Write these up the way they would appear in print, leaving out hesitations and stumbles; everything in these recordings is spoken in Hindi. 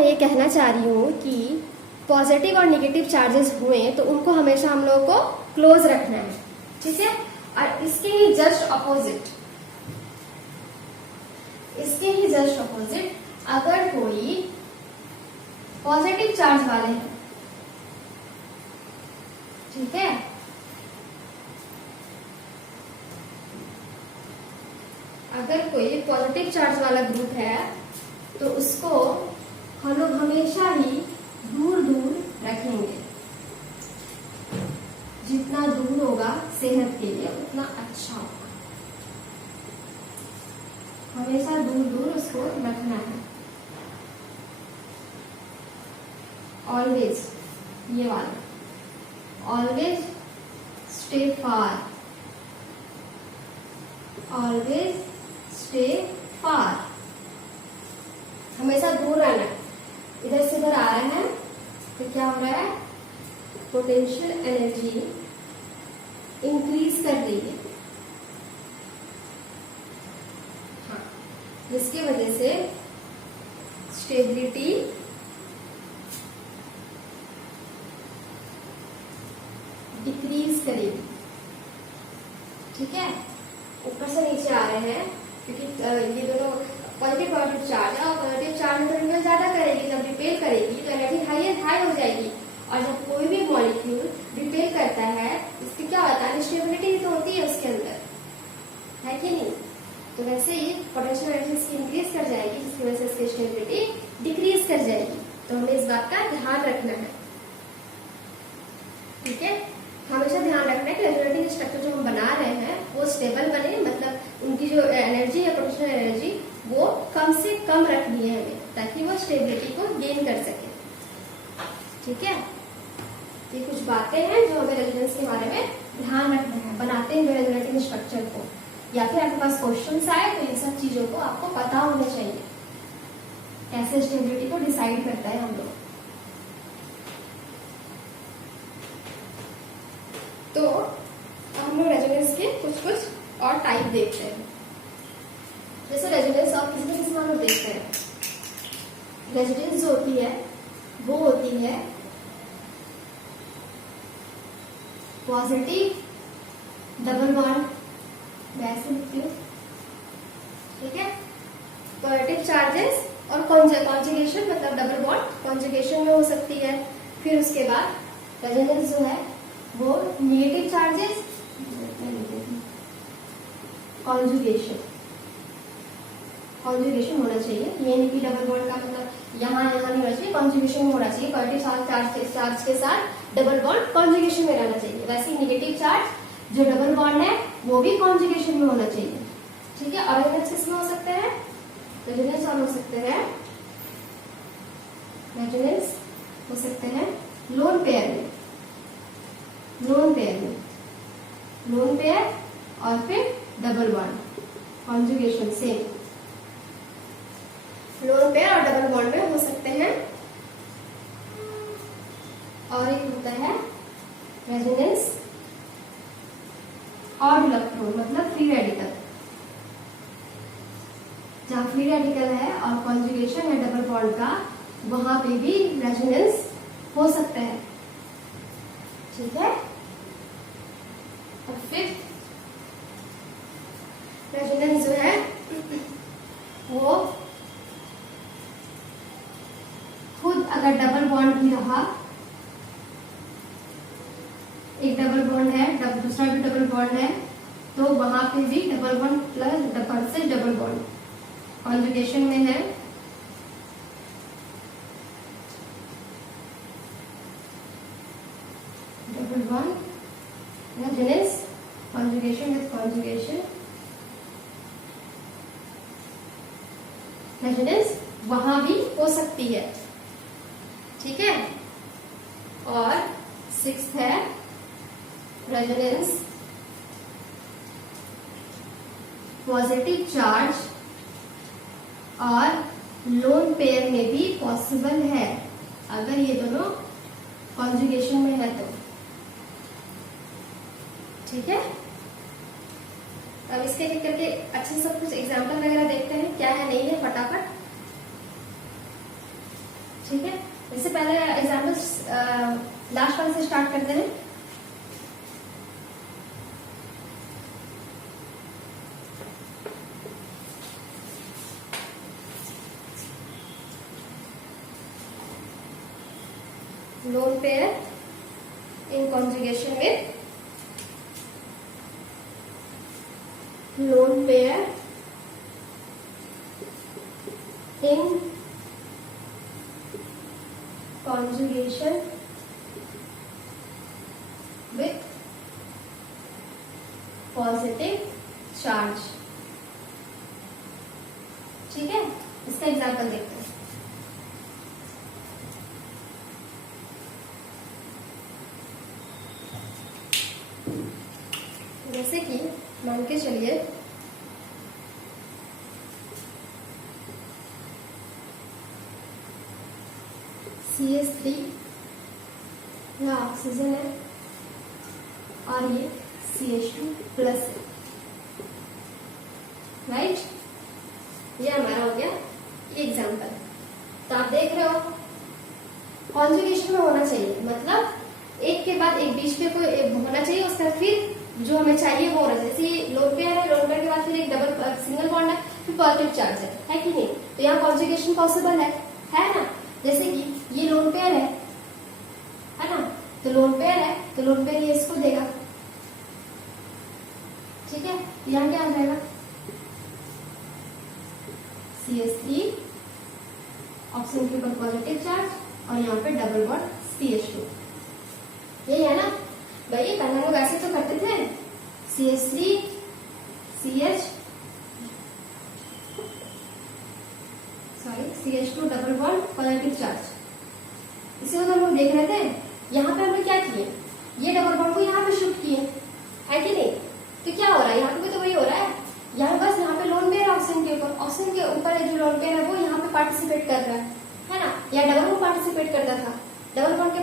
मैं ये कहना चाह रही हूँ कि पॉजिटिव और नेगेटिव चार्जेस हुए तो उनको हमेशा हम लोगों को क्लोज रखना है, ठीक है। और इसके ही जस्ट अपोजिट अगर कोई पॉजिटिव चार्ज वाले हैं, ठीक है, अगर कोई पॉजिटिव चार्ज वाला ग्रुप है तो उसको हम लोग हमेशा ही दूर दूर रखेंगे। जितना दूर होगा सेहत के लिए उतना अच्छा होगा। हमेशा दूर दूर उसको रखना है। ऑलवेज, ये वाला ऑलवेज स्टे फार, ऑलवेज स्टे फार, हमेशा दूर रहना है। इधर से इधर आ रहे हैं तो क्या हो रहा है, पोटेंशियल एनर्जी इंक्रीज कर रही है, हाँ, जिसकी वजह से स्टेबिलिटी डिक्रीज करेगी, ठीक है। ऊपर से नीचे आ रहे हैं क्योंकि ये दोनों पॉजिटिव चार्ज है और पॉजिटिव चार्ज में तो ज्यादा करेगी, जब रिपेल करेगी तो एनर्जी हाई हो जाएगी। और जब कोई भी मॉलिक्यूल रिपेल करता है इससे क्या होता है, स्टेबिलिटी तो होती है उसके अंदर, है कि नहीं। तो वैसे ही पोटेंशियल एनर्जी इसकी इंक्रीज कर जाएगी जिसकी वजह से इसकी स्टेबिलिटी डिक्रीज कर जाएगी। तो हमें इस बात का ध्यान रखना है, ठीक है। हमेशा ध्यान रखना है कि रेजोनेटिंग स्ट्रक्चर जो हम बना रहे हैं वो स्टेबल बने, मतलब उनकी जो एनर्जी है पोटेंशियल एनर्जी वो कम से कम रखनी है हमें, ताकि वो स्टेबिलिटी को गेन कर सके, ठीक है। ये कुछ बातें हैं जो हमें रेजोनेंस के बारे में ध्यान रखना है बनाते हैं रेजोनेटिंग स्ट्रक्चर को, या फिर आपके पास क्वेश्चंस आए तो इन सब चीजों को आपको पता होना चाहिए, कैसे स्टेबिलिटी को डिसाइड करता है हम लोग। तो हम लोग रेजोनेंस के कुछ और टाइप देखते हैं। जैसे रेजोनेंस आप किसी हम लोग देखते हैं, रेजोनेंस जो होती है वो होती है पॉजिटिव डबल बॉन्ड, वैसे लिखती हूँ, ठीक है। पॉजिटिव चार्जेस और कॉन्जुगेशन, मतलब डबल बॉन्ड कॉन्जुगेशन में हो सकती है। फिर उसके बाद रेजोनेंस जो है वो नेगेटिव चार्जेस, कॉन्जुगेशन होना चाहिए। ये नहीं कि डबल बॉन्ड का मतलब यहाँ नहीं होना चाहिए, कॉन्जुगेशन होना चाहिए। पॉजिटिव चार्ज के साथ डबल बॉन्ड कॉन्जुगेशन में रहना चाहिए। वैसे नेगेटिव चार्ज जो डबल बॉन्ड है वो भी कॉन्जुगेशन में होना चाहिए, ठीक है। और रेजोनेंस किसमें हो सकते हैं, रेजोनेंस और हो सकते हैं, रेजोनेंस हो सकते हैं लोन पेयर में, लोन पेयर और फिर double bond conjugation same, lone pair और डबल बॉन्ड में हो सकते हैं। और एक होता है रेजोनेंस ऑड इलेक्ट्रॉन, मतलब फ्री रेडिकल, जहां फ्री रेडिकल है और कॉन्जुगेशन है डबल बॉन्ड का, वहां पे भी रेजोनेंस हो सकता है, ठीक है। और फिर रेजोनेंस जो है वो खुद अगर डबल बॉन्ड भी रहा, एक डबल बॉन्ड है, दूसरा भी डबल बॉन्ड है, तो वहां पे भी double bond plus double bond conjugation में है, double bond resonance conjugation with conjugation, resonance वहां भी हो सकती है, ठीक है। और 6th है रेजोनेंस पॉजिटिव चार्ज और लोन पेयर में भी पॉसिबल है, अगर ये दोनों कॉन्जुगेशन में है तो, ठीक है। अब इसके एक करके अच्छे से सब कुछ एग्जाम्पल वगैरह देखते हैं, क्या है नहीं है फटाफट। ठीक है, इससे पहले एग्जाम्पल्स लास्ट वाले से स्टार्ट करते हैं। Lone pair in conjugation with lone pair in conjugation with positive charge। ठीक है, इसका एग्जाम्पल देखते हैं। जैसे कि मान के चलिए CH3 यह ऑक्सीजन है और ये CH2 प्लस है, राइट। ये हमारा हो गया ये एग्जाम्पल। तो आप देख रहे हो कॉन्जुगेशन में होना चाहिए, मतलब एक के बाद एक बीच में कोई होना चाहिए, उसका फिर जो हमें चाहिए वो होना चाहिए। जैसे लोन पेयर है, लोन पेयर के बाद फिर एक डबल सिंगल बॉन्ड है, फिर पॉजिटिव चार्ज है कि नहीं। तो यहाँ कॉन्जुगेशन पॉसिबल है ना। जैसे कि ये लोन पेयर है ना, तो लोन पेयर है तो लोन पेयर ये इसको देगा, ठीक है। यहाँ क्या आ जाएगा CH3 ऑक्सीजन के ऊपर पॉजिटिव चार्ज और यहाँ पे डबल बॉन्ड CH2, यही है ना भाई। पहले हम लोग ऐसे तो करते थे CH3 CH2 double bond positive charge, इसे हम लोग देख रहे थे। यहाँ पे हमने क्या किए, ये डबल बॉन्ड को यहाँ पे शिफ्ट किए, है कि नहीं। तो क्या हो रहा है, यहाँ पे भी तो वही हो रहा है। यहाँ बस यहाँ पे लोन पेयर ऑक्सीजन के ऊपर जो लोन पेयर है वो यहाँ पे पार्टिसिपेट कर रहा है ना। या डबल बॉन्ड पार्टिसिपेट करता था, डबल बॉन्ड के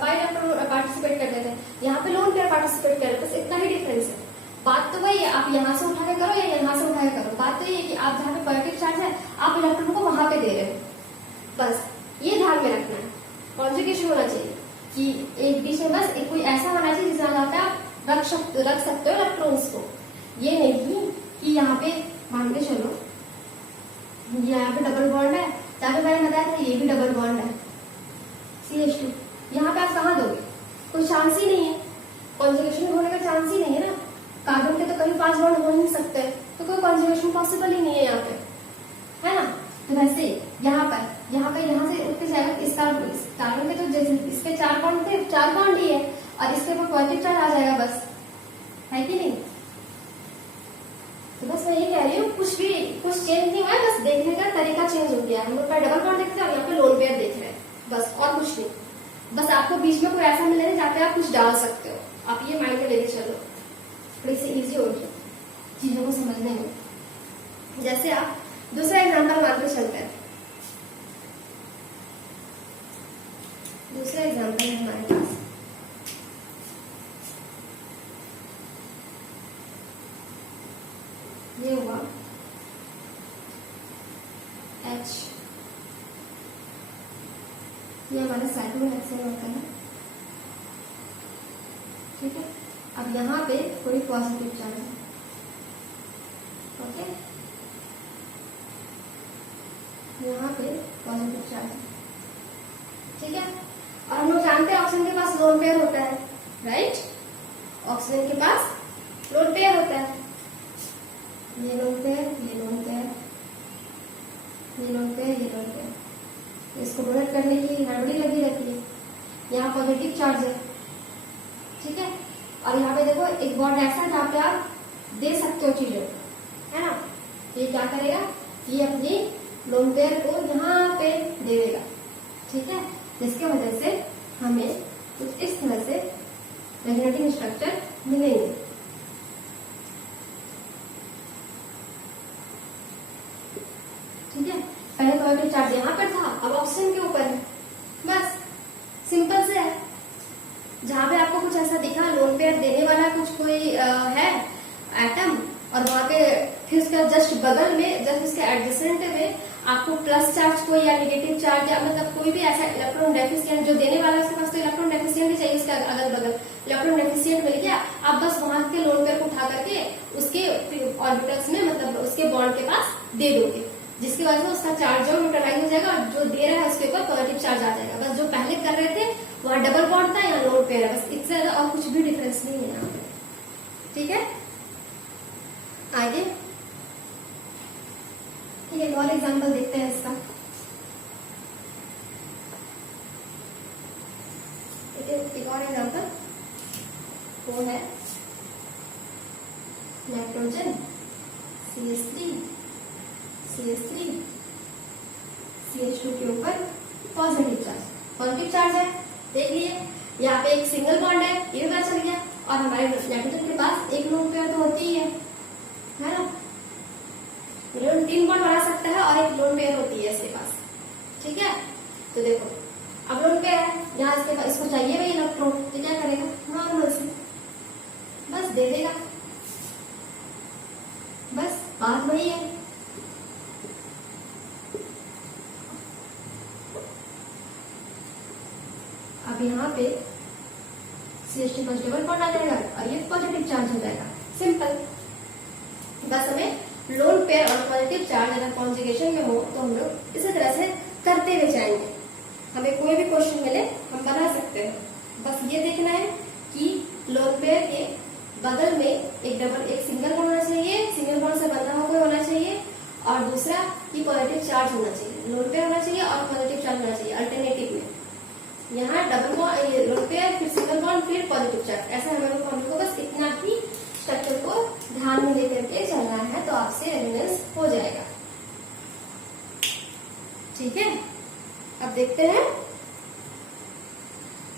पाई इलेक्ट्रॉन पार्टिसिपेट करते थे, यहाँ पे लोन पेयर पार्टिसिपेट कर रहे थे। बस इतना ही डिफरेंस है। बात तो वही है, आप यहाँ से उठा के करो या यहाँ से उठा के करो, बात तो ये है कि आप जहाँ पे पॉजिटिव चार्ज है आप इलेक्ट्रॉन को वहां पे दे रहे हो। बस ये ध्यान में रखना है, कॉन्जुगेशन होना चाहिए कि एक बीच में बस एक कोई ऐसा होना चाहिए जिसमें आप रख सकते हो इलेक्ट्रॉन्स को। ये नहीं कि यहाँ पे मान के चलो यहाँ पे डबल बॉन्ड है, जहाँ पे मैंने बताया था ये भी डबल बॉन्ड है CH2, यहाँ पे आप कहाँ दोगे, कोई चांस ही नहीं है, कॉन्जुगेशन होने का चांस ही नहीं है ना। कार्बन के तो कभी 5 बॉन्ड हो नहीं सकते, तो कोई कॉन्जुगेशन पॉसिबल ही नहीं है यहाँ पे, है ना। तो वैसे यहाँ से उठ के जाएगा इस कार्बन के, तो जैसे इसके 4 बॉन्ड थे, 4 बॉन्ड ही है और इसके ऊपर पॉजिटिव चार्ज आ जाएगा, बस है कि नहीं। तो बस मैं ये कह रही हूँ कुछ चेंज नहीं हुआ है, बस देखने का तरीका चेंज हो गया। हम लोग डबल बॉन्ड देखते हैं और यहाँ पे लोन पेयर देख रहे हैं, बस और कुछ नहीं। बस आपको बीच में कोई ऐसा मिलेगा जहाँ पे आप कुछ डाल सकते हो, आप ये माइंड में लेके चलो, थोड़ी सी इजी होगी चीजों को समझने में। जैसे आप दूसरा एग्जाम्पल मान के चलते हैं, दूसरा एग्जाम्पल है हमारे पास ये हुआ H, ये हमारा साइक्लोहेक्सेन होता है, ठीक है। अब यहाँ पे कोई पॉजिटिव चार्ज है, ओके, यहाँ पे पॉजिटिव चार्ज है, ठीक है। और हम लोग जानते हैं ऑक्सीजन के पास लोन पेयर होता है, राइट। ऑक्सीजन के पास लोन पेयर होता है, ये लोन पेयर, ये लोन पेयर, ये लोन पेयर, ये लोन पेयर। इसको डोनेट करने की हड़बड़ी लगी रहती है। यहाँ पॉजिटिव चार्ज है, ठीक है। और यहाँ पे देखो एक बॉन्ड ऐसा जहाँ पे आप दे सकते हो चीजों, है ना। ये क्या करेगा, ये अपनी लोन पेयर को यहाँ पे दे देगा, ठीक है। जिसके वजह से हमें कुछ इस तरह से रेजोनेटिंग स्ट्रक्चर मिलेंगे, ठीक है। पहले पॉजिटिव चार्ज यहाँ पर था, अब ऑक्सीजन के ऊपर है, बस सिंपल से है। जहां पे आपको कुछ ऐसा दिखा लोन पेयर देने वाला कुछ कोई है एटम, और वहां पे फिर उसके जस्ट बगल में, जस्ट उसके एडजेसेंट में आपको प्लस चार्ज को या नेगेटिव चार्ज या मतलब कोई भी ऐसा इलेक्ट्रॉन डेफिशिएंट जो देने वाला है उसके पास तो इलेक्ट्रॉन डेफिशिएंट ही चाहिए, उसका अगल बगल इलेक्ट्रॉन डेफिशिएंट मिल गया, आप बस वहां के लोन पेयर को उठा करके उसके ऑर्बिटल्स में मतलब उसके बॉन्ड के पास दे दोगे, जिसकी वजह से उसका चार्ज जो न्यूट्रलाइज हो जाएगा और जो दे रहा है उसके ऊपर पॉजिटिव चार्ज आ जाएगा। बस जो पहले कर रहे थे वहां डबल बॉन्ड था, यहाँ लोन पेयर है, बस इससे ज्यादा और कुछ भी डिफरेंस नहीं है यहाँ पे। ठीक है, आगे ठीक है, और एग्जाम्पल देखते हैं इसका। एक और एग्जाम्पल वो है नाइट्रोजन CH3 CH2 के ऊपर पॉजिटिव चार्ज है, देख लिए यहाँ पे एक सिंगल बॉन्ड है, ये भी पता चल गया, और हमारे नाइट्रोजन के पास एक लोन पेयर तो होती ही है ना, लोन 3 बॉन्ड बना सकता है और एक लोन पेयर होती है इसके पास। ठीक है, तो देखो अब लोन पेयर है, यहाँ इसके पास इसको चाहिए भाई इलेक्ट्रॉन, तो क्या करेगा, नॉर्मल से बस दे देगा, बस बात वही है। अब यहाँ पे CH2 पर डबल बॉन्ड आ जाएगा और ये पॉजिटिव चार्ज हो जाएगा, सिंपल। बस हमें लोन पेयर और पॉजिटिव चार्ज अगर कॉन्जुगेशन में हो तो हम लोग इसी तरह से करते हुए जाएंगे, हमें कोई भी क्वेश्चन मिले हम बना सकते हैं। बस ये देखना है कि लोन पेयर के बगल में एक सिंगल बॉन्ड होना चाहिए, सिंगल बॉन्ड से बंधा हुआ कोई होना चाहिए, और दूसरा कि पॉजिटिव चार्ज होना चाहिए, लोन पेयर होना चाहिए और पॉजिटिव चार्ज होना चाहिए अल्टरनेटिव में। यहाँ डबल बॉन्ड लोन पेयर फिर सिंगल बॉन्ड फिर पॉजिटिव चार्ज, ऐसा हमको बस इतना ही स्ट्रक्चर को ध्यान में लेकर के चलना है, तो आपसे रेजोनेंस हो जाएगा। ठीक है, अब देखते हैं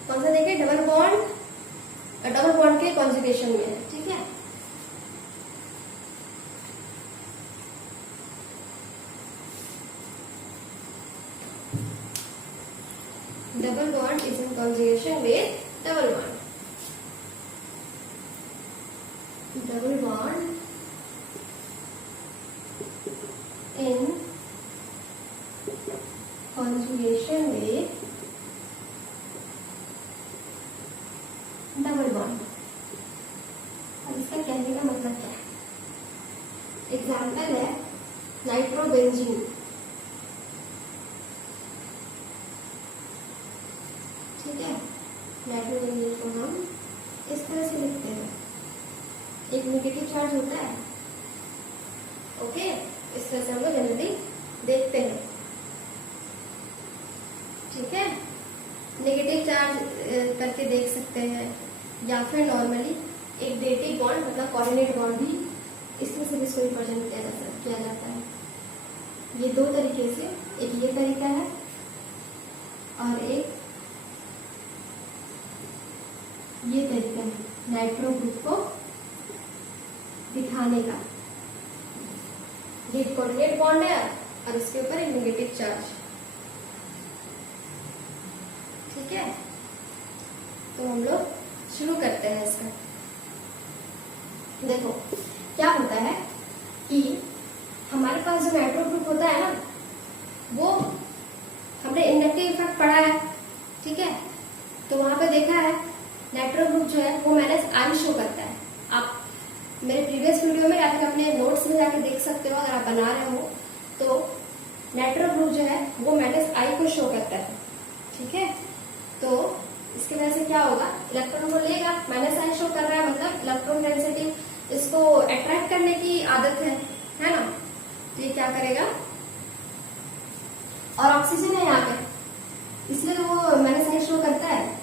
कौन सा देखें, डबल बॉन्ड के कॉन्जुगेशन में है। ठीक है, double bond is in conjugation with double bond in conjugation with double bond. अब इसका कहने का मतलब क्या है, एग्जाम्पल है नाइट्रोबेंजीन। ठीक है, नाइट्रोबेंजीन को हम इस तरह से लिखते हैं, एक नेगेटिव चार्ज होता है, ओके, इस तरह से हम लोग जनरली देखते हैं। ठीक है, नेगेटिव चार्ज करके देख सकते हैं, या फिर नॉर्मली एक डेटिव बॉन्ड मतलब कोऑर्डिनेट बॉन्ड भी इस तरह से भी इसको रिप्रेजेंट किया जाता है। ये दो तरीके से, एक ये तरीका है और एक ये तरीका है नाइट्रो ग्रुप को दिखाने का। ये कोऑर्डिनेट बॉन्ड है और इसके ऊपर एक नेगेटिव चार्ज। ठीक है, तो हम लोग शुरू करते हैं इसका। देखो क्या होता है कि हमारे पास जो नाइट्रो ग्रुप होता है ना, वो हमने इंडक्टिव इफेक्ट पढ़ा है। ठीक है, तो वहां पे देखा है नाइट्रो ग्रुप जो है वो -I शो करता है। आप मेरे प्रीवियस वीडियो में या फिर अपने नोट्स में जाके देख सकते हो, अगर आप बना रहे हो तो नाइट्रो ग्रुप जो है वो -I को शो करता है। ठीक है, तो इसकी वजह से क्या होगा, इलेक्ट्रॉन को लेगा, -I शो कर रहा है, मतलब इलेक्ट्रॉन डेंसिटी इसको अट्रैक्ट करने की आदत है ना, तो ये क्या करेगा, और ऑक्सीजन है यहाँ पे इसलिए तो वो -I शो करता है।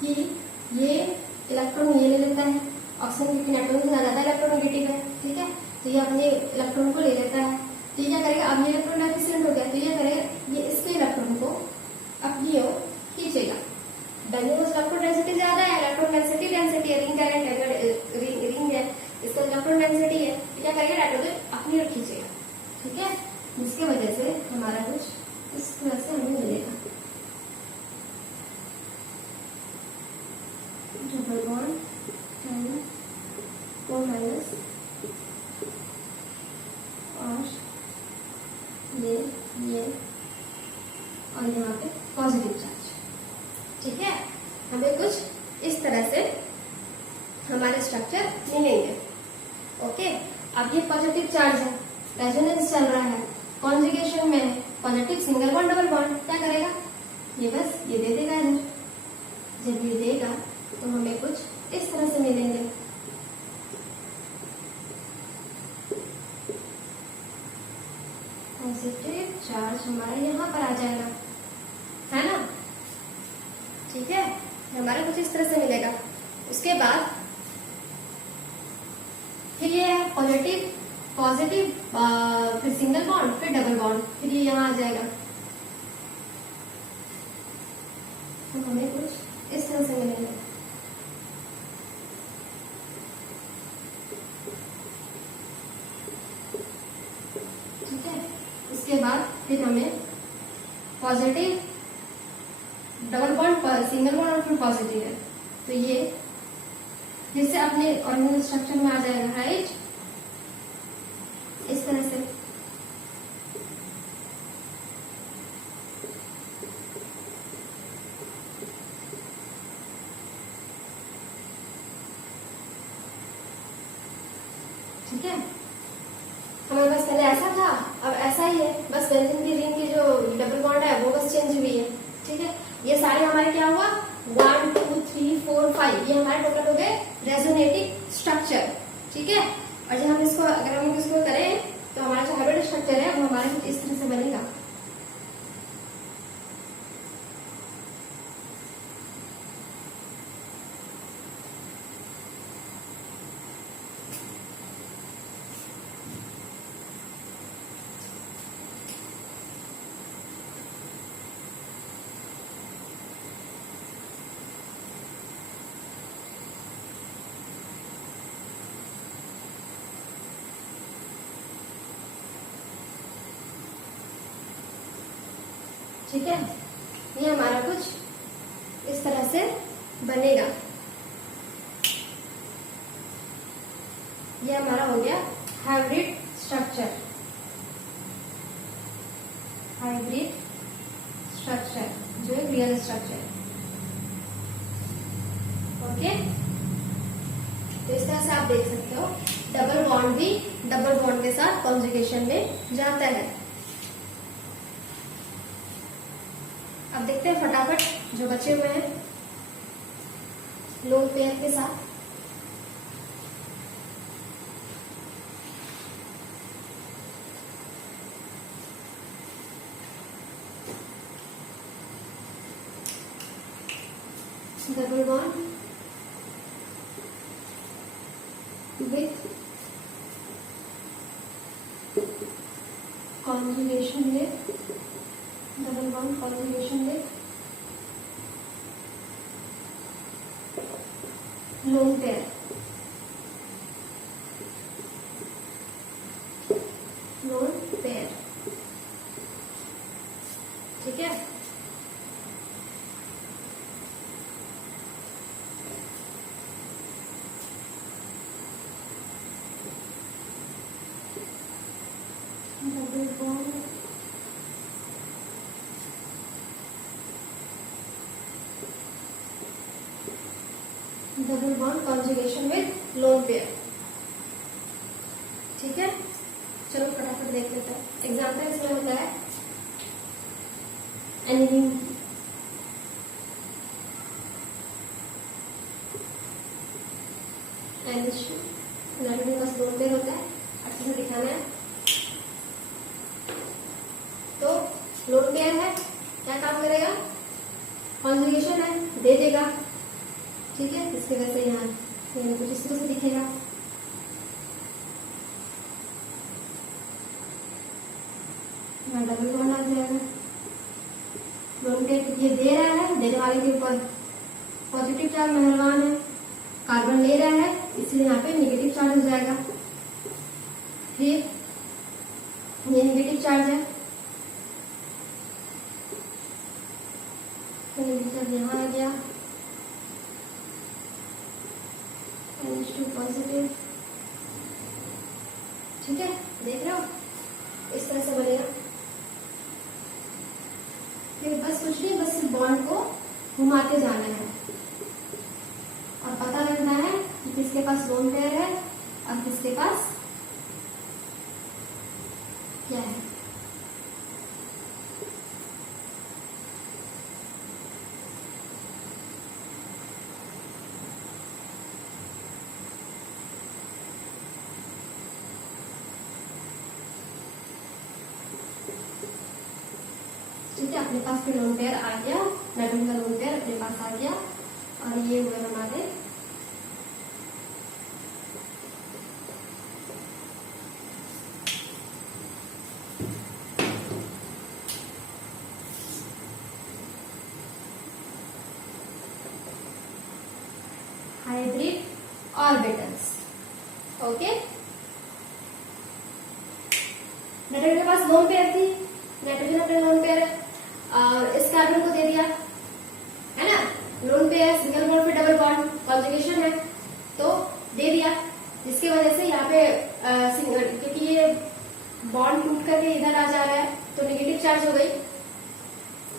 कि ये इलेक्ट्रॉन ये ले लेता है, ऑक्सीजन क्योंकि नाइट्रोजन से ज्यादा इलेक्ट्रॉन नेगेटिव है। ठीक है, तो ये अपने इलेक्ट्रॉन को ले लेता है, तो ये क्या करेगा, अब ये इलेक्ट्रॉन डेफिशिएंट हो गया, तो ये करेगा, ये इसके इलेक्ट्रॉन को अपनी ओर खींचेगा। इलेक्ट्रॉन डेंसिटी ज्यादा है, इलेक्ट्रॉन डेंसिटी है, रिंग करंट है, रिंग है, इसका इलेक्ट्रॉन डेंसिटी है, तो क्या करेगा, नाइट्रोजन अपनी ओर खींचेगा। ठीक है, जिसकी वजह से हमारा कुछ इस तरह से हमें मिलेगा, डबल बॉन्ड और यहाँ पे पॉजिटिव चार्ज। ठीक है, हमें कुछ इस तरह से हमारे स्ट्रक्चर मिलेंगे। ओके, अब ये पॉजिटिव चार्ज है, रेजोनेंस चल रहा है, कॉन्जुगेशन में है, positive single bond double bond, क्या करेगा ये बस ये दे देगा इधर। जब ये देगा तो हमें कुछ इस तरह से मिलेंगे। पॉजिटिव चार्ज हमारा यहाँ पर आ जाएगा, है ना। ठीक है, हमारा कुछ इस तरह से मिलेगा। उसके बाद फिर ये है पॉजिटिव पॉजिटिव, फिर सिंगल बॉन्ड, फिर डबल बॉन्ड, फिर ये यहाँ आ जाएगा। तो हमें कुछ इस तरह से मिलेगा। ठीक है, उसके बाद फिर हमें positive double bond, single bond और फिर पॉजिटिव है, तो ये फिर से अपने ऑर्गेनल स्ट्रक्चर में आ जाएगा, राइट, इस तरह से। ठीक है, हमारे पास पहले ऐसा था, अब ऐसा ही है, बस बेंजीन की रिंग की जो डबल बॉन्ड है वो बस चेंज हुई है। ठीक है, ये सारे हमारे क्या हुआ 1 2 3 4 5, ये हमारे टोटल हो गए रेजोनेटिव स्ट्रक्चर। ठीक है, और जब हम इसको अगर हम इसको करें तो हमारा जो हाइब्रिड स्ट्रक्चर है वो हमारे कुछ इस तरह से बनेगा। ठीक है, ये हमारा कुछ इस तरह से बनेगा। ये हमारा हो गया हाइब्रिड स्ट्रक्चर, हाइब्रिड स्ट्रक्चर जो एक रियल स्ट्रक्चर। ओके, तो इस तरह से आप देख सकते हो डबल बॉन्ड भी डबल बॉन्ड के साथ कॉन्जुगेशन में जाता है। अब देखते हैं फटाफट जो बचे हुए हैं लोन पेयर के साथ। डबल बॉन्ड विथ कॉन्जुगेशन में, डबल बॉन्ड कॉन्जुगेशन में लोन पेयर, लोन पेयर। ठीक है, double bond double bond conjugation with lone pair. ठीक है, चलो फटाफट देख लेते हैं। एग्जाम्पल इसमें होता है एनिलीन, एनिलीन बस लोन पेयर होता है, अच्छे से दिखाना है। तो लोन पेयर है, क्या काम करेगा, कॉन्जुगेशन है, दे देगा। ठीक है, इसकी वजह से यहाँ कुछ इस तरह से दिखेगा। यहाँ डबल बॉन्ड आ जाएगा, लोन पेयर ये दे रहा है, देने वाले के ऊपर पॉजिटिव चार्ज मेहरबान है, कार्बन ले रहा है इसलिए यहाँ पे नेगेटिव चार्ज हो जाएगा। फिर ये नेगेटिव चार्ज है तो नेगेटिव चार्ज यहाँ आ गया, पॉजिटिव। ठीक है, देख रहे हो इस तरह से बनेगा। फिर कुछ नहीं, बस इस बॉन्ड को घुमाते जाना है और पता लगना है कि किसके पास लोन पेयर है और किसके पास क्या है। ठीक है, अपने पास भी लोन पेयर आ गया, नाइट्रोजन का लोन पेयर अपने पास आ गया और ये हुए हमारे हाइब्रिड ऑर्बिटल्स। ओके, नाइट्रोजन के पास लोन पेयर थी, नाइट्रोजन अपने लोन पेयर इस कार्बन को दे दिया है ना, लोन पेयर सिंगल बॉन्ड पे डबल बॉन्ड कॉन्जुगेशन है तो दे दिया, जिसकी वजह से यहाँ पे क्योंकि ये बॉन्ड टूट करके इधर आ जा रहा है तो नेगेटिव चार्ज हो गई,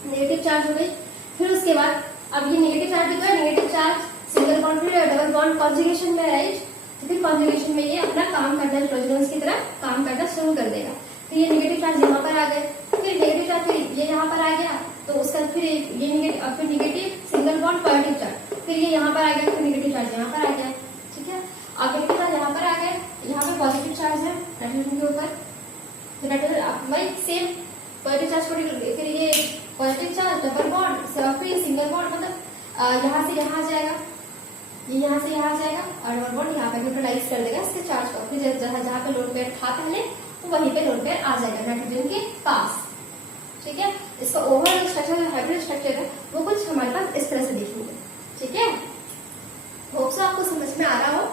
नेगेटिव चार्ज हो गई। फिर उसके बाद अब ये नेगेटिव चार्ज होगा, नेगेटिव चार्ज सिंगल बॉन्ड पे डबल बॉन्ड कॉन्जुगेशन में राइट, तो फिर कॉन्जुगेशन में ये अपना काम करना प्रोजेनस की तरह काम करना शुरू कर देगा। तो ये नेगेटिव चार्ज यहाँ पर आ गए, फिर नेगेटिव चार्ज फिर ये यहाँ पर आ गया तो उसका फिर ये नेगेटिव, फिर negative single bond positive charge, फिर ये यहाँ पर आ गया, फिर नेगेटिव चार्ज यहाँ पर आ गया। ठीक है, अब नेगेटिव चार्ज यहाँ पर आ गए, यहाँ पे पॉजिटिव चार्ज है नाइट्रोजन के ऊपर, तो नाइट्रोजन वही सेम पॉजिटिव चार्ज को, फिर ये पॉजिटिव चार्ज डबल बॉन्ड, फिर सिंगल बॉन्ड, मतलब यहाँ से यहाँ आ जाएगा, ये यहाँ से यहाँ आ जाएगा और डबल बॉन्ड यहाँ पे न्यूट्रलाइज कर देगा इसके चार्ज को, फिर जहाँ पे लोन पेयर था पहले वहीं पे लोन पेयर आ जाएगा नाइट्रोजन के पास। ठीक है, इसका ओवरऑल स्ट्रक्चर जो हाइब्रिड स्ट्रक्चर है वो कुछ हमारे पास इस तरह से देखेंगे। ठीक है, होप सो आपको समझ में आ रहा हो,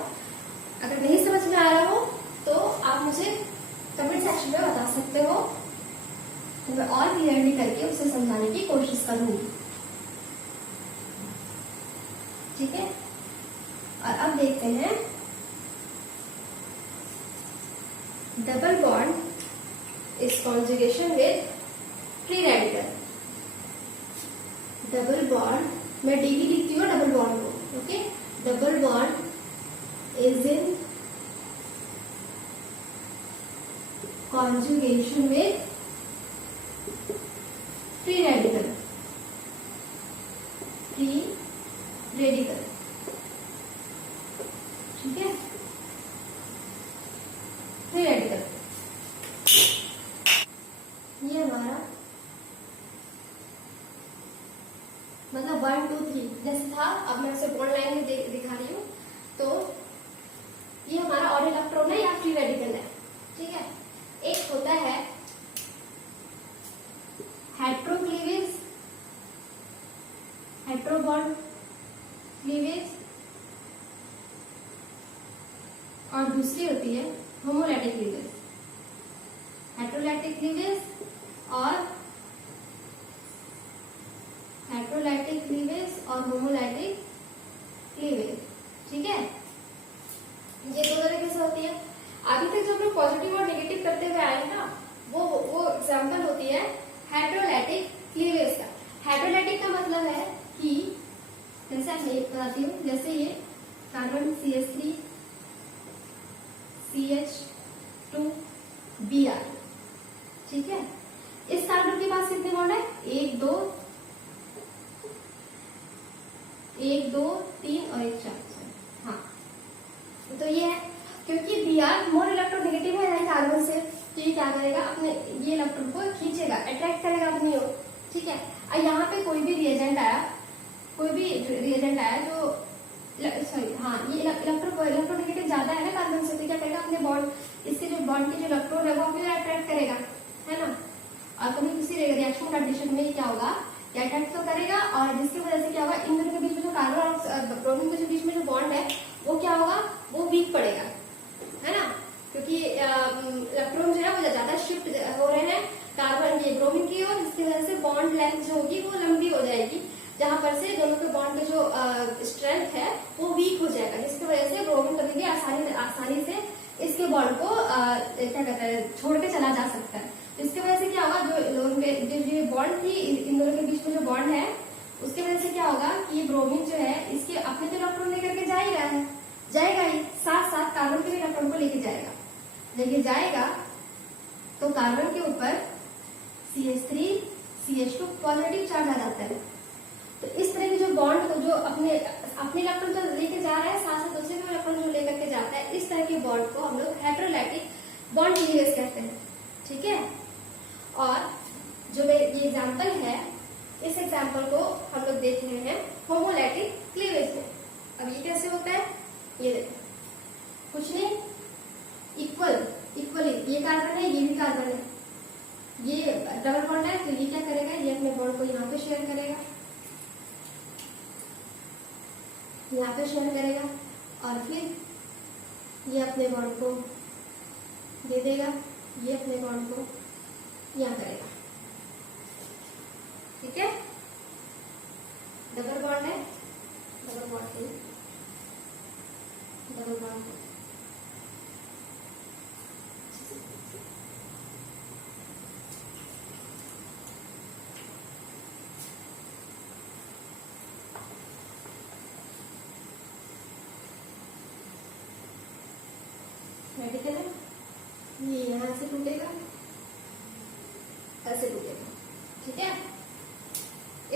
अगर नहीं समझ में आ रहा हो तो आप मुझे कमेंट सेक्शन में बता सकते हो, तो मैं और क्लियरली करके उसे समझाने की कोशिश करूंगी। ठीक है, और अब देखते हैं double bond is conjugation with free radical. Double bond मैं डीबी लिखती हूँ डबल बॉन्ड को। Okay, double bond is in conjugation with free radical, free radical. ठीक है, फ्री रेडिकल ये हमारा मतलब 1 2 3 जैसे था, अब मैं इसे बॉन्ड लाइन में दिखा रही हूँ। तो ये हमारा और इलेक्ट्रॉन है या फ्री रेडिकल है। ठीक है, एक होता है हेट्रोक्लीवेज, हेट्रो बॉन्ड क्लीवेज, और दूसरी होती है होमोलैटिक क्लीवेज, हेट्रोलैटिक क्लीवेज और हेट्रोलैटिक क्लीवेज और होमोलैटिक क्लीवेज। ठीक है, ये दो तरीके से होती है। अभी तक जो हम लोग पॉजिटिव और नेगेटिव करते हुए आए ना, वो एग्जांपल होती है हेट्रोलैटिक क्लीवेज का। हेट्रोलैटिक का मतलब है कि जैसे मैं बताती हूँ, जैसे ये कार्बन CH3 CH2 Br। ठीक है, इस कार्बन के पास कितने बॉन्ड है? 1 2 3 और 1 4। हाँ, तो ये है क्योंकि Br मोर इलेक्ट्रोनेगेटिव है कार्बन से, तो ये क्या करेगा, अपने ये इलेक्ट्रॉन को खींचेगा, अट्रैक्ट करेगा अपनी ओर। ठीक है, और यहाँ पे कोई भी रिएजेंट आया, कोई भी रिएजेंट आया जो सॉरी हाँ ये इलेक्ट्रोनेगेटिव ज्यादा है ना कार्बन से, तो क्या करेगा अपने बॉन्ड, इसके जो बॉन्ड के जो इलेक्ट्रॉन है वो अपने अट्रैक्ट करेगा, है ना। और कभी किसी रिएक्शन कंडीशन में क्या होगा, या अट्रैक्ट तो करेगा, और जिसकी वजह से क्या होगा, इन दोनों के बीच में जो कार्बन और ब्रोमीन के बीच में जो बॉन्ड है वो क्या होगा, वो वीक पड़ेगा, है ना, क्योंकि इलेक्ट्रॉन जो है वो ज्यादा शिफ्ट हो रहे हैं कार्बन के ब्रोमीन की ओर, जिसकी वजह से बॉन्ड लेंथ जो होगी वो लंबी हो जाएगी, जहां पर से दोनों के बॉन्ड के जो स्ट्रेंथ है वो वीक हो जाएगा, जिसकी वजह से ब्रोमीन कभी भी आसानी से इसके बॉन्ड को क्या कहते हैं छोड़ के चला जा सकता है। इसकी वजह से क्या होगा, जो बॉन्ड थी इन दोनों के बीच में जो लेके जाएगा तो कार्बन के ऊपर CH3 CH2 पॉजिटिव चार्ज आ जाता है। तो इस तरह के जो बॉन्ड को जो अपने इलेक्ट्रॉन तो लेके जा रहा है, साथ साथ दूसरे को इलेक्ट्रॉन जो लेकर के जाता है, इस तरह के बॉन्ड को हम लोग हेटेरोलाइटिक बॉन्ड क्लीवेज कहते हैं। ठीक है। और जो ये एग्जाम्पल है, इस एग्जाम्पल को हम लोग देख रहे हैं होमोलाइटिक क्लीवेज में। अब ये कैसे होता है, ये देखो, कुछ नहीं, इक्वली ये कार्बन है, ये भी कार्बन है, ये डबल बॉन्ड है, तो ये क्या करेगा, ये अपने बॉन्ड को यहाँ पे शेयर करेगा, यहाँ पे शेयर करेगा, और फिर ये अपने बॉन्ड को दे देगा, ये अपने बॉन्ड को यहाँ करेगा। ठीक है। डबल बॉन्ड है, double bond, double bond, radical है, ये यहाँ से टूटेगा, ऐसे टूटेगा। ठीक है।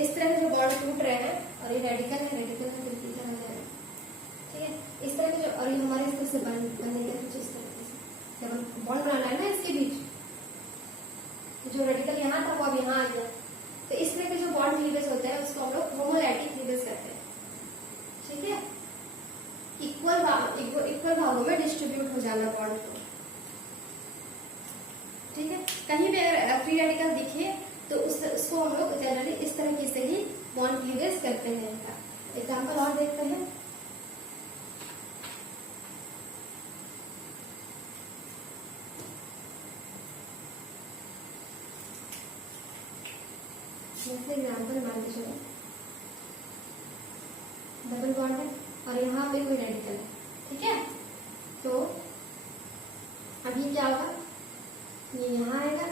इस तरह के जो बॉन्ड टूट रहे हैं, और ये रेडिकल है, रेडिकल का रिपीटर हो जाएगा। ठीक है। इस तरह के जो, और ये हमारे इस तरह से बनेगा कुछ इस तरह से, जब बॉन्ड बनाना है ना इसके बीच, जो रेडिकल यहाँ था वो अब यहाँ आ गया। तो इस तरह के जो बॉन्ड क्लीवेज होते हैं उसको हम लोग होमोलाइटिक क्लीवेज कहते हैं। ठीक है। इक्वल भागों में डिस्ट्रीब्यूट हो जाना बॉन्ड को। ठीक है। कहीं भी अगर फ्री रेडिकल दिखे तो उसको हम लोग जनरली इस तरीके से ही बॉन्ड क्लीवेज करते हैं। एग्जाम्पल और देखते हैं। जैसे एग्जाम्पल मान के चलो, डबल बॉन्ड है और यहाँ पे कोई रेडिकल है। ठीक है। तो अब ये क्या होगा, ये यहाँ आएगा,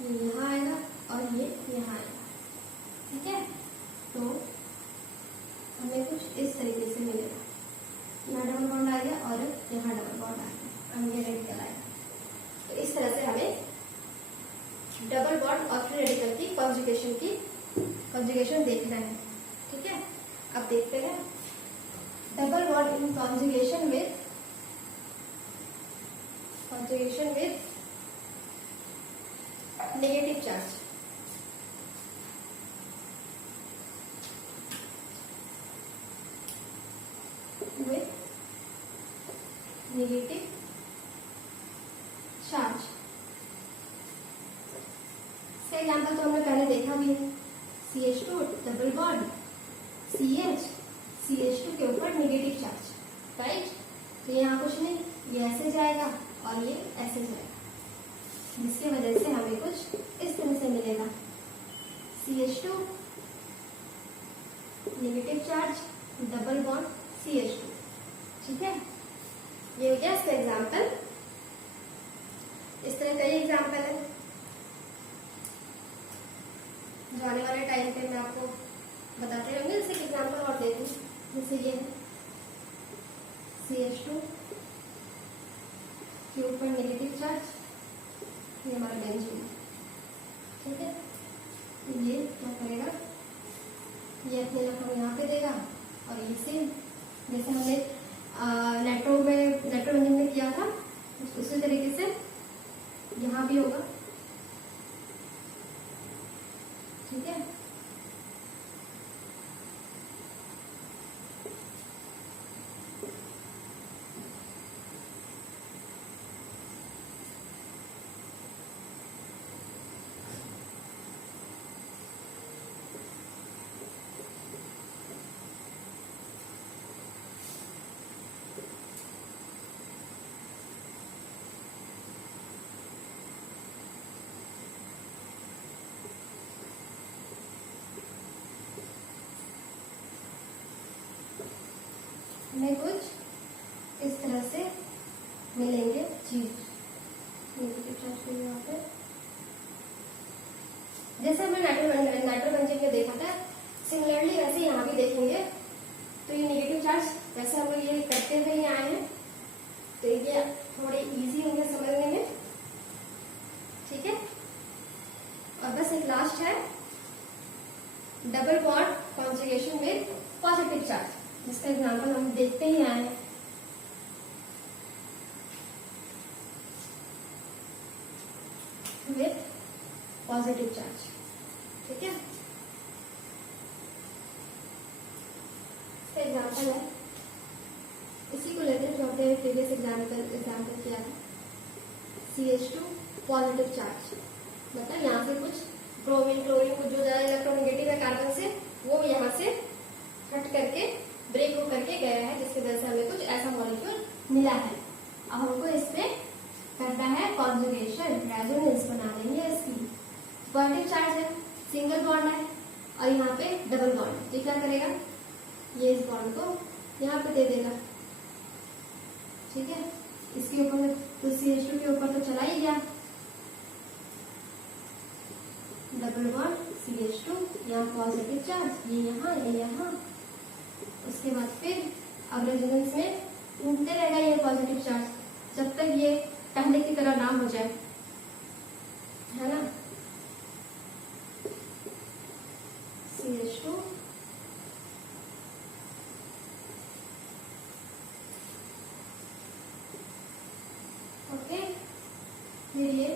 ये यहाँ आएगा, और ये यहाँ आएगा। ठीक है। तो हमें कुछ इस तरीके से मिलेगा, यहाँ डबल बॉन्ड आ गया और यहाँ डबल बॉन्ड आ गया, अब ये रेडिकल आएगा। तो इस तरह से हमें डबल बॉन्ड और फ्री रेडिकल की कॉन्जुगेशन देखना है। ठीक है। अब देखते हैं double bond in conjugation with negative charge. With negative charge. इसका एग्जाम्पल तो हमने पहले देखा भी है, CH2 डबल बॉन्ड, CH2 के ऊपर नेगेटिव चार्ज, राइट। तो यहाँ कुछ नहीं, ये ऐसे जाएगा और ये ऐसे जाएगा, जिसकी वजह से हमें कुछ इस तरह से मिलेगा, CH2 negative charge, double bond CH2। ठीक है। ये हो गया इसका एग्जाम्पल। इस तरह कई एग्जाम्पल है जो आने वाले टाइम पे मैं आपको बताते रहूंगी। जैसे एग्जाम्पल और देखूं, जैसे ये है CH2 के ऊपर नेगेटिव चार्ज, ये हमारा बेंजीन। ठीक है। ये क्या करेगा, ये अपने इलेक्ट्रॉन यहाँ पे देगा, और ये सेम जैसे हमने नाइट्रो बेंजीन में किया था, उसी तरीके से यहाँ भी होगा। ठीक है। हमें कुछ इस तरह से मिलेंगे चीज, यहाँ पे जैसे हमने नाइट्रो बेंजीन में देखा था, सिमिलरली वैसे यहाँ भी देखेंगे। तो ये नेगेटिव चार्ज वैसे हम लोग ये करते हुए ही आए हैं, तो ये थोड़े इजी होंगे समझ विथ पॉजिटिव चार्ज। ठीक है, एग्जाम्पल है, इसी को लेते हैं जो हमने प्रीवियस एग्जाम्पल किया था, CH2 पॉजिटिव चार्ज। मतलब यहाँ से कुछ ब्रोमीन क्लोरीन कुछ जो ज्यादा इलेक्ट्रोनेगेटिव है कार्बन से, वो यहाँ से हट करके ब्रेक हो करके गया है, जिसकी वजह से हमें कुछ ऐसा मॉलिक्यूल मिला है। अब हमको इसमें करना है कॉन्जुगेशन, रेजोनेंस बना लेंगे इसकी। पॉजिटिव चार्ज है, सिंगल बॉन्ड है, और यहाँ पे डबल बॉन्ड, ये क्या करेगा, ये इस बॉन्ड को यहाँ पे दे देगा। ठीक है, इसके ऊपर तो CH2 के ऊपर तो चला ही गया, डबल बॉन्ड CH2, यहाँ पॉजिटिव चार्ज, ये यहाँ। उसके बाद फिर अब रेजोनेंस में घूमते रहेगा ये पॉजिटिव चार्ज जब तक ये पहले की तरह ना हो जाए, है ना। CH2 ओके, फिर ये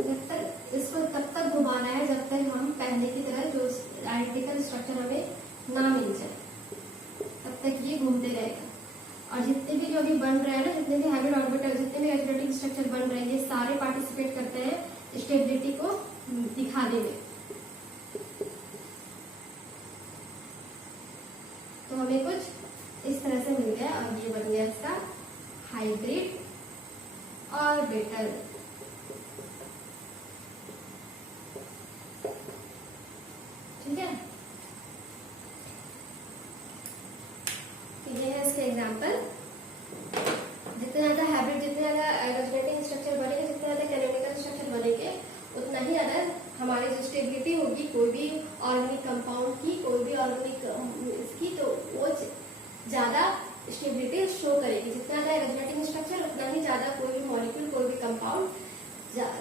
जब तक इसको तब तक घुमाना है जब तक हम पहले की तरह जो आइडेंटिकल स्ट्रक्चर हमें ना मिल जाए, तब तक ये घूमते रहेगा। और जितने भी जो अभी बन रहे हैं ना, जितने भी हाइब्रिड ऑर्बिटल, जितने भी एथलेटिक स्ट्रक्चर बन रहे हैं, ये सारे पार्टिसिपेट करते हैं स्टेबिलिटी को दिखाने में। तो हमें कुछ इस तरह से मिल गया, और ये बन गया इसका हाइब्रिड ऑर्बिटल। ठीक है, ये है इसके एग्जाम्पल। जितने ज्यादा हाइब्रिड, जितने ज्यादा रेजोनेटिंग स्ट्रक्चर बनेंगे, जितने ज्यादा कैनोनिकल स्ट्रक्चर बनेंगे, उतना ही ज्यादा हमारी जो स्टेबिलिटी होगी कोई भी ऑर्गेनिक कंपाउंड की, कोई भी ऑर्गेनिक इसकी, तो वो ज्यादा स्टेबिलिटी शो करेगी। जितना ज्यादा रेजोनेटिंग स्ट्रक्चर, उतना ही ज्यादा कोई भी मॉलिक्यूल, कोई भी कंपाउंड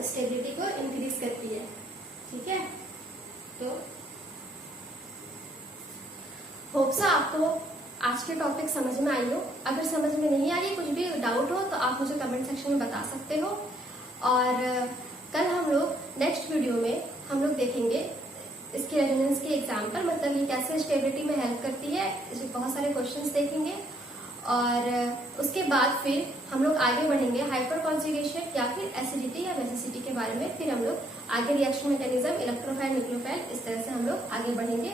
स्टेबिलिटी को इंक्रीज करती है। ठीक है, तो होप सो आपको आज के टॉपिक समझ में आई हो। अगर समझ में नहीं आ रही, कुछ भी डाउट हो, तो आप मुझे कमेंट सेक्शन में बता सकते हो। और कल हम लोग नेक्स्ट वीडियो में हम लोग देखेंगे इसके रेजोनेंस के एग्जाम्पल, मतलब ये कैसे स्टेबिलिटी में हेल्प करती है, इसमें बहुत सारे क्वेश्चंस देखेंगे। और उसके बाद फिर हम लोग आगे बढ़ेंगे हाइपर कॉन्जुगेशन या फिर एसिडिटी या बेसिसिटी के बारे में। फिर हम लोग आगे रिएक्शन मैकेनिज्म, इलेक्ट्रोफाइल, न्यूक्लियोफाइल, इस तरह से हम लोग आगे बढ़ेंगे।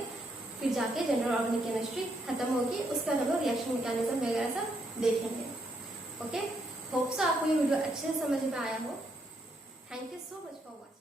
फिर जाके जनरल ऑर्गेनिक केमिस्ट्री खत्म होगी, उसके बाद हम लोग रिएक्शन मैकेनिज्म वगैरह सब देखेंगे। ओके, होप सो आपको ये वीडियो अच्छे से समझ में आया हो। Thank you so much for watching.